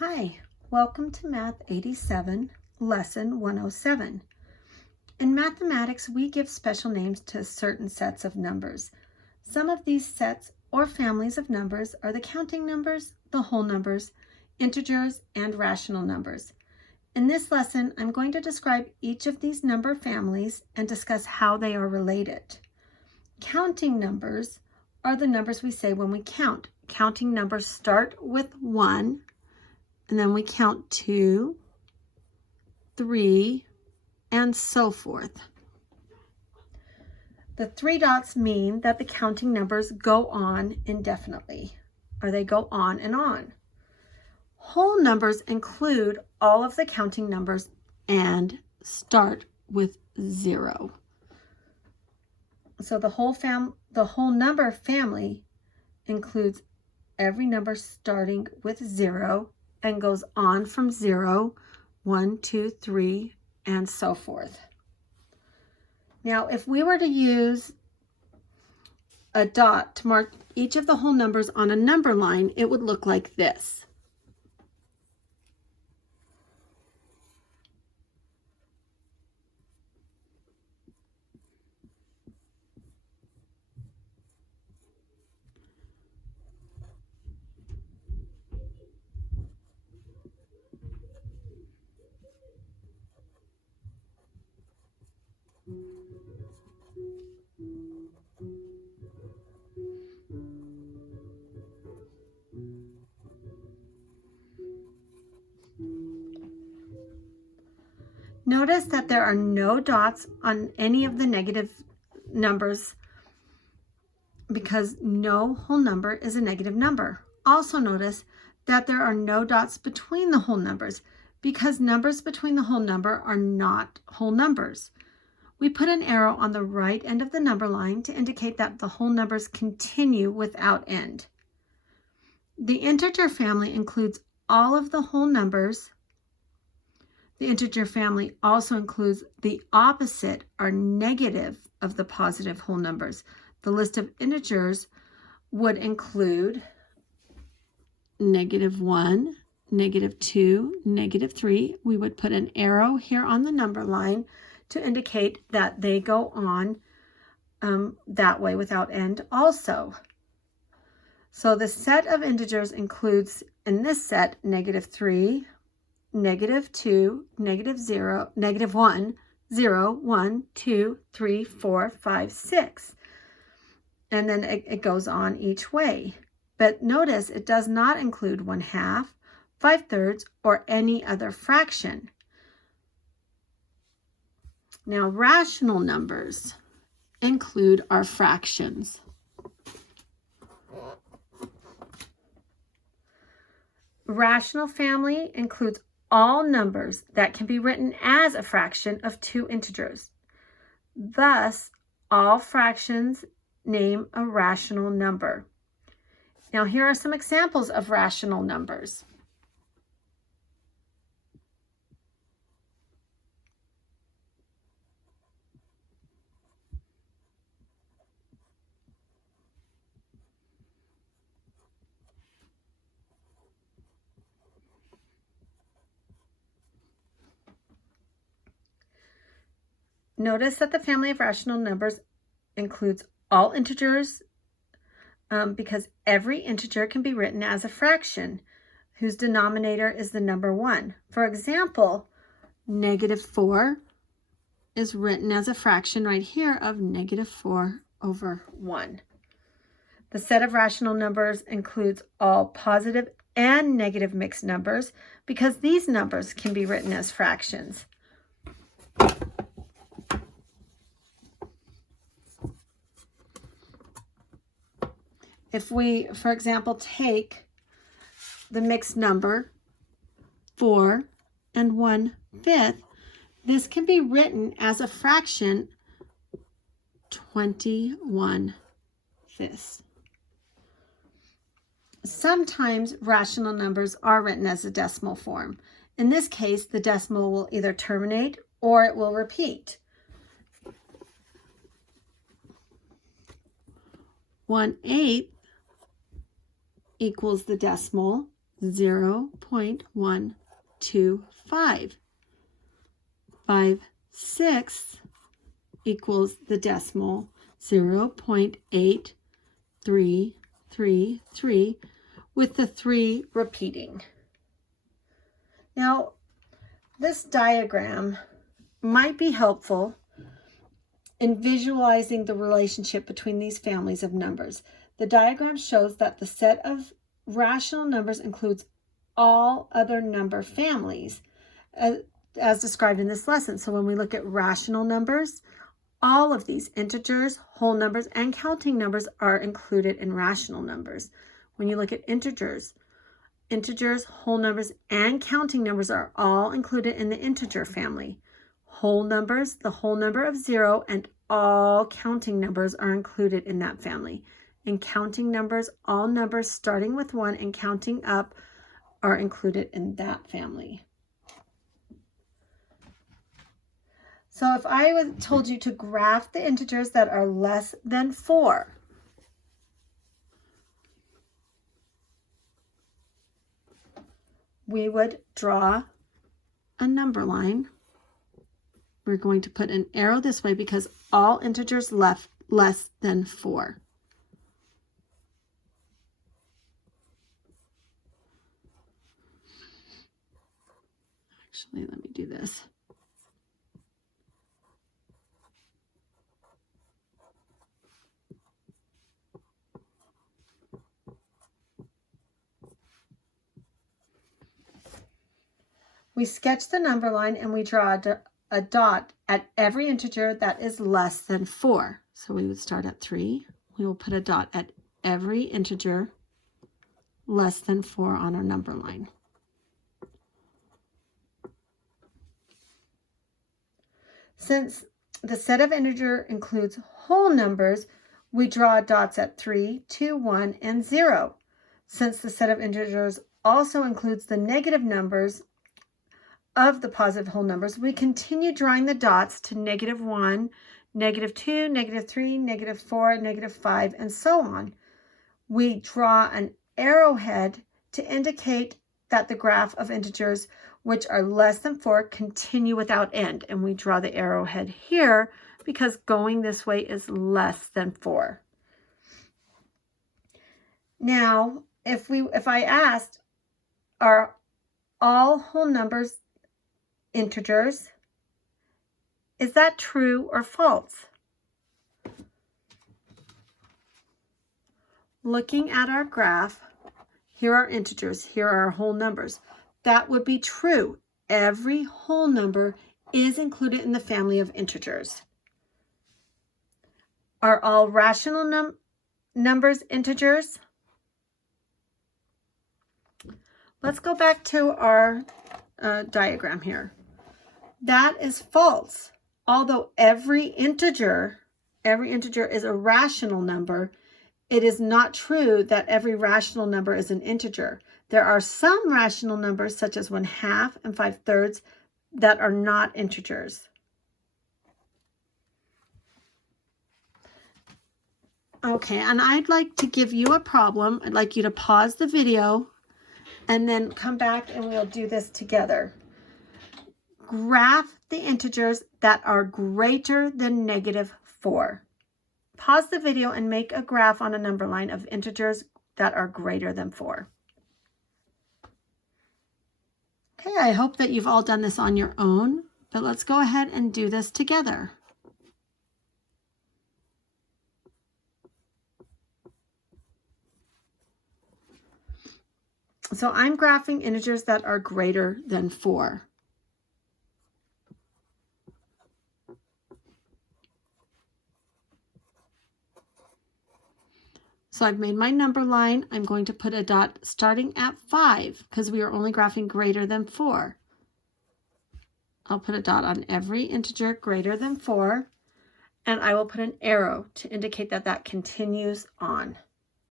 Hi, welcome to Math 87, Lesson 107. In mathematics, we give special names to certain sets of numbers. Some of these sets or families of numbers are the counting numbers, the whole numbers, integers, and rational numbers. In this lesson, I'm going to describe each of these number families and discuss how they are related. Counting numbers are the numbers we say when we count. Counting numbers start with 1, and then we count 2, 3, and so forth. The 3 dots mean that the counting numbers go on indefinitely, or they go on and on. Whole numbers include all of the counting numbers and start with 0. So the whole number family includes every number starting with 0 and goes on from 0, 1, 2, 3, and so forth. Now, if we were to use a dot to mark each of the whole numbers on a number line, it would look like this. Notice that there are no dots on any of the negative numbers because no whole number is a negative number. Also notice that there are no dots between the whole numbers because numbers between the whole number are not whole numbers. We put an arrow on the right end of the number line to indicate that the whole numbers continue without end. The integer family includes all of the whole numbers. The integer family also includes the opposite or negative of the positive whole numbers. The list of integers would include -1, -2, -3. We would put an arrow here on the number line to indicate that they go on that way without end also. So the set of integers includes, in this set, -3, -2, -0, -1, 0, 1, 2, 3, 4, 5, 6. And then it goes on each way. But notice it does not include 1/2, 5/3, or any other fraction. Now, rational numbers include our fractions. Rational family includes all numbers that can be written as a fraction of 2 integers. Thus, all fractions name a rational number. Now, here are some examples of rational numbers. Notice that the family of rational numbers includes all integers because every integer can be written as a fraction whose denominator is the number 1. For example, -4 is written as a fraction right here of -4/1. The set of rational numbers includes all positive and negative mixed numbers because these numbers can be written as fractions. If we, for example, take the mixed number 4 and 1/5, this can be written as a fraction 21/5. Sometimes rational numbers are written as a decimal form. In this case, the decimal will either terminate or it will repeat. 1/8 equals the decimal 0.125. 5/6 equals the decimal 0.8333 with the 3 repeating. Now, this diagram might be helpful in visualizing the relationship between these families of numbers. The diagram shows that the set of rational numbers includes all other number families as described in this lesson. So when we look at rational numbers, all of these integers, whole numbers, and counting numbers are included in rational numbers. When you look at integers, whole numbers, and counting numbers are all included in the integer family. Whole numbers, the whole number of 0, and all counting numbers are included in that family. In counting numbers, all numbers starting with 1 and counting up are included in that family. So if I told you to graph the integers that are less than 4, we would draw a number line. We're going to put an arrow this way because all integers left less than 4. Actually, let me do this. We sketch the number line and we draw a dot at every integer that is less than 4. So we would start at 3. We will put a dot at every integer less than 4 on our number line. Since the set of integer includes whole numbers, we draw dots at 3, 2, 1, and 0. Since the set of integers also includes the negative numbers of the positive whole numbers, we continue drawing the dots to -1, -2, -3, -4, -5, and so on. We draw an arrowhead to indicate that the graph of integers which are less than 4 continue without end, and we draw the arrowhead here because going this way is less than 4. Now, if I asked, are all whole numbers integers? Is that true or false? Looking at our graph, here are integers, here are whole numbers. That would be true. Every whole number is included in the family of integers. Are all rational numbers integers? Let's go back to our diagram here. That is false. Although every integer is a rational number, it is not true that every rational number is an integer. There are some rational numbers, such as 1/2 and 5/3, that are not integers. Okay, and I'd like to give you a problem. I'd like you to pause the video and then come back and we'll do this together. Graph the integers that are greater than -4. Pause the video and make a graph on a number line of integers that are greater than 4. Okay, I hope that you've all done this on your own, but let's go ahead and do this together. So I'm graphing integers that are greater than 4. So I've made my number line. I'm going to put a dot starting at 5 because we are only graphing greater than 4. I'll put a dot on every integer greater than 4, and I will put an arrow to indicate that that continues on.